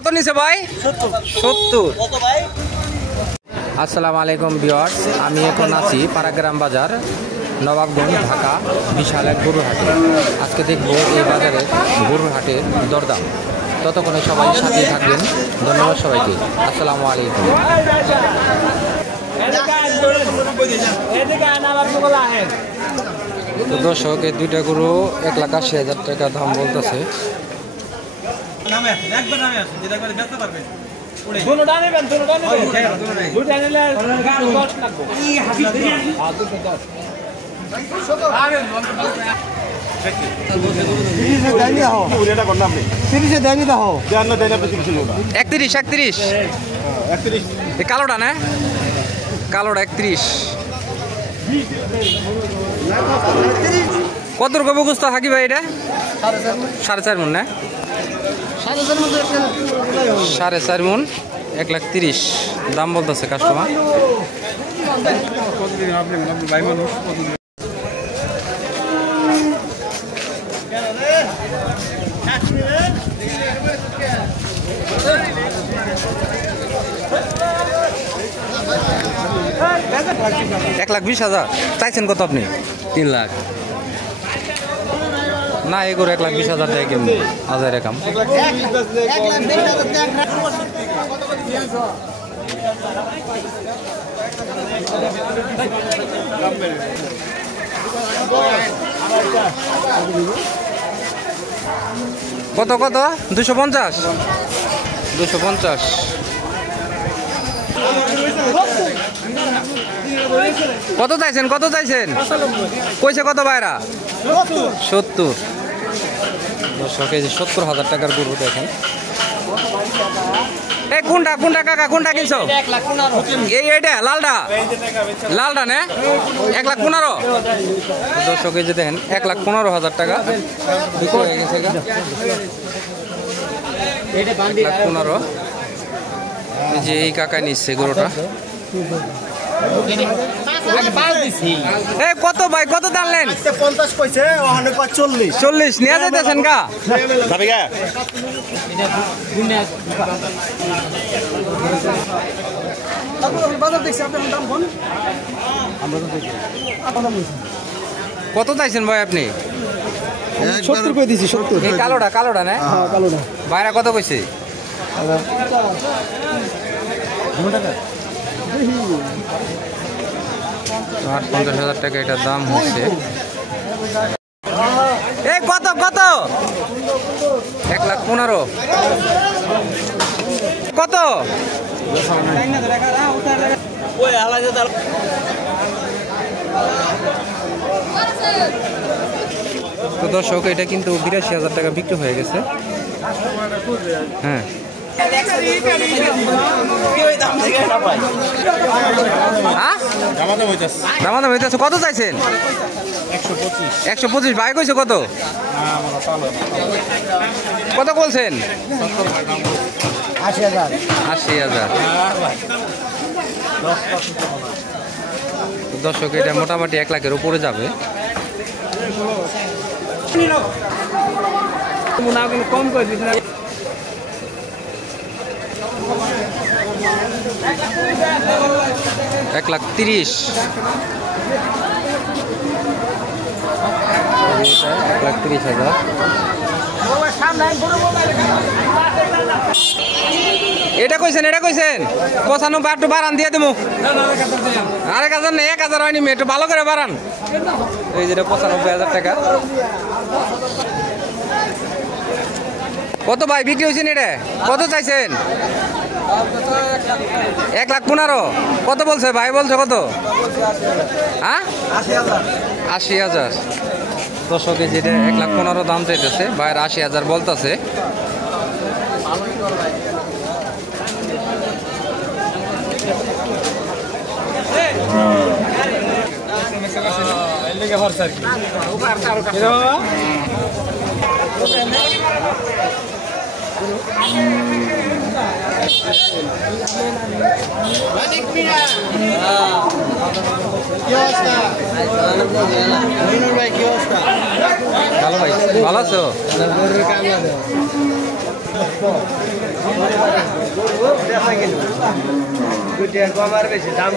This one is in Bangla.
কত নিছে ভাই? 70। আসসালামু আলাইকুম ভিউয়ার্স, আমি এখন আছি পাড়াগ্রাম বাজার, নবাবগঞ্জ, ঢাকা। বিশাল এক গরুর হাটে আজকে দেখবো এই বাজারের গরুর হাটের দরদাম। ততক্ষণে সবাই সাথে থাকবেন। ধন্যবাদ সবাইকে। আসসালামু আলাইকুম। তো দর্শক, এই দুইটা গরু 1,80,000 টাকা দাম বলতেছে। কালোটা না, কালোটা 31। কত রকম বুঝতে থাকি ভাই? এটা 4.5 মন না? 4.5 মন, 1,30,000 দাম বলতেছে কাস্টমার। এক 1,20,000 চাইছেন কত আপনি? 3 লাখ না, এগুলো 1,20,000 দেয় কেমনি? হাজার একাম। কত কত? 250। 250। কত চাইছেন? কত চাইছেন? কইছে কত ভাইরা? 70। 70,000 টাকার গরু দেখেন। এই কোনটা কোনটা কাকা, কোনটা কিনছো? এইটা লালটা, লালটা না? 1,15,000। দর্শক, এই যে দেখেন 1,15,000 টাকা বিক্রি হয়ে গেছে। 1,15,000। এই যে এই কাকা নিচ্ছে গরুটা। কত ভাই, কত দাঁড়লেন? 50 কইছে, 40। 40 নিয়ে যাইতেছেন গা? কত চাইছেন ভাই আপনি? 70 কই দিছি। 70। এই কালোটা, কালোটা না? হ্যাঁ, কালোটা। ভাইরা কত কইছে? 50,000 টাকা এটার দাম হচ্ছে। এই কত কত? 1,15,000। কত? তো দর্শক, এটা কিন্তু 82,000 টাকা বিক্রি হয়ে গেছে। হ্যাঁ, দামাদাম হইতেছে। কত চাইছেন? 125। ভাই কইছে কত? কত বলছেন? 80,000। দর্শক, এটা মোটামুটি 1 লাখের উপরে যাবে। কম করে 1,30,000। 1,30,000। এটা কইছেন, এটা কইছেন 95। একটু বাড়ান দিয়ে দেবো। 1,000 নেই, 1,000 হয়নি, একটু ভালো করে বাড়ান। এই যেটা 95,000 টাকা। কত ভাই বিক্রি হয়েছেন? এটা কত চাইছেন? 1,15,000। কত বলছে ভাই? বলছে কত? হ্যাঁ, 80,000। দর্শকে যেটা 1,15,000 দাম চাইতেছে, ভাইয়ের 80,000 বলতেছে। ভালো ভাই, ভালো আছো? কম আর বেশি দাম